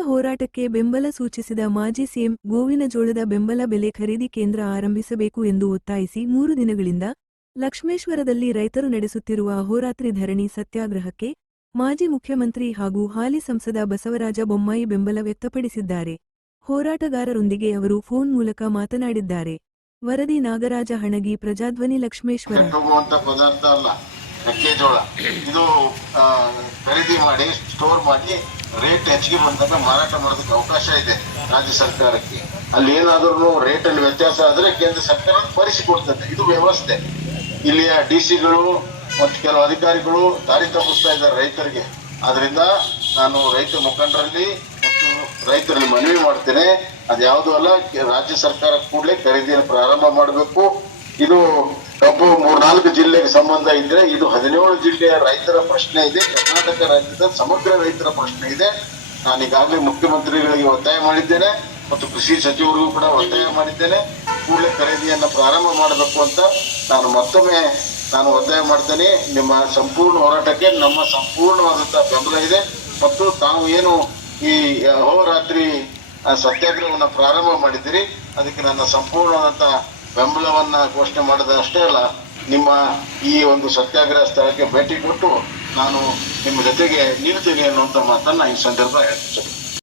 ಹೋರಾಟಕ್ಕೆ ಬೆಂಬಲ ಸೂಚಿಸಿದ ಮಾಜಿ ಸಿಎಂ ಗೋವಿನ ಜೋಳದ ಬೆಂಬಲ ಬೆಲೆ ಖರೀದಿ ಕೇಂದ್ರ ಆರಂಭಿಸಬೇಕು ಎಂದು ಒತ್ತಾಯಿಸಿ ಮೂರು ದಿನಗಳಿಂದ ಲಕ್ಷ್ಮೇಶ್ವರದಲ್ಲಿ ರೈತರು ನಡೆಸುತ್ತಿರುವ ಅಹೋರಾತ್ರಿ ಧರಣಿ ಸತ್ಯಾಗ್ರಹಕ್ಕೆ ಮಾಜಿ ಮುಖ್ಯಮಂತ್ರಿ ಹಾಗೂ ಹಾಲಿ ಸಂಸದ ಬಸವರಾಜ ಬೊಮ್ಮಾಯಿ ಬೆಂಬಲ ವ್ಯಕ್ತಪಡಿಸಿದ್ದಾರೆ. ಹೋರಾಟಗಾರರೊಂದಿಗೆ ಅವರು ಫೋನ್ ಮೂಲಕ ಮಾತನಾಡಿದ್ದಾರೆ. ವರದಿ ನಾಗರಾಜ ಹಣಗಿ, ಪ್ರಜಾಧ್ವನಿ ಲಕ್ಷ್ಮೇಶ್ವರ. ಇದು ಖರೀದಿ ಮಾಡಿ ಸ್ಟೋರ್ ಮಾಡಿ ರೇಟ್ ಹೆಚ್ಚಿಗೆ ಬಂದಾಗ ಮಾರಾಟ ಮಾಡೋದಕ್ಕೆ ಅವಕಾಶ ಇದೆ ರಾಜ್ಯ ಸರ್ಕಾರಕ್ಕೆ. ಅಲ್ಲಿ ಏನಾದ್ರೂ ರೇಟ್ ಅಲ್ಲಿ ವ್ಯತ್ಯಾಸ ಆದ್ರೆ ಕೇಂದ್ರ ಸರ್ಕಾರ ಪರಿಸಿಕೊಡ್ತದೆ ಇದು ವ್ಯವಸ್ಥೆ. ಇಲ್ಲಿಯ ಡಿ ಸಿಗಳು ಮತ್ತು ಕೆಲವು ಅಧಿಕಾರಿಗಳು ದಾರಿ ತಪ್ಪಿಸ್ತಾ ಇದ್ದಾರೆ ರೈತರಿಗೆ. ಆದ್ರಿಂದ ನಾನು ರೈತ ಮುಖಂಡರಲ್ಲಿ ಮತ್ತು ರೈತರಲ್ಲಿ ಮನವಿ ಮಾಡ್ತೇನೆ. ಅದ್ಯಾವುದು ಅಲ್ಲ ಕೆ- ರಾಜ್ಯ ಸರ್ಕಾರ ಕೂಡಲೇ ಖರೀದಿಯನ್ನು ಪ್ರಾರಂಭ ಮಾಡಬೇಕು. ಇದು ಕಬ್ಬು ಮೂರ್ನಾಲ್ಕು ಜಿಲ್ಲೆಗೆ ಸಂಬಂಧ ಇದ್ರೆ ಇದು ಹದಿನೇಳು ಜಿಲ್ಲೆಯ ರೈತರ ಪ್ರಶ್ನೆ ಇದೆ ಕರ್ನಾಟಕ ರಾಜ್ಯದ ಸಮಗ್ರ ರೈತರ ಪ್ರಶ್ನೆ ಇದೆ. ನಾನು ಈಗಾಗಲೇ ಮುಖ್ಯಮಂತ್ರಿಗಳಿಗೆ ಒತ್ತಾಯ ಮಾಡಿದ್ದೇನೆ ಮತ್ತು ಕೃಷಿ ಸಚಿವರಿಗೂ ಕೂಡ ಒತ್ತಾಯ ಮಾಡಿದ್ದೇನೆ. ಕೂಡಲೇ ಖರೀದಿಯನ್ನು ಪ್ರಾರಂಭ ಮಾಡಬೇಕು ಅಂತ ನಾನು ಮತ್ತೊಮ್ಮೆ ನಾನು ಒತ್ತಾಯ ಮಾಡ್ತೇನೆ. ನಿಮ್ಮ ಸಂಪೂರ್ಣ ಹೋರಾಟಕ್ಕೆ ನಮ್ಮ ಸಂಪೂರ್ಣವಾದಂತಹ ಬೆಂಬಲ ಇದೆ. ಮತ್ತು ತಾವು ಏನು ಈ ಅಹೋರಾತ್ರಿ ಆ, ಸತ್ಯಾಗ್ರಹವನ್ನು ಪ್ರಾರಂಭ ಮಾಡಿದ್ದೀರಿ ಅದಕ್ಕೆ ನನ್ನ ಸಂಪೂರ್ಣವಾದಂತಹ ಬೆಂಬಲವನ್ನ ಘೋಷಣೆ ಮಾಡಿದ ಅಷ್ಟೇ ಅಲ್ಲ, ನಿಮ್ಮ ಈ ಒಂದು ಸತ್ಯಾಗ್ರಹ ಸ್ಥಳಕ್ಕೆ ಭೇಟಿ ಕೊಟ್ಟು ನಾನು ನಿಮ್ಮ ಜೊತೆಗೆ ನಿಲ್ತೀನಿ ಅನ್ನುವಂಥ ಮಾತನ್ನ ಈ ಸಂದರ್ಭ ಹೇಳ್ತೀನಿ.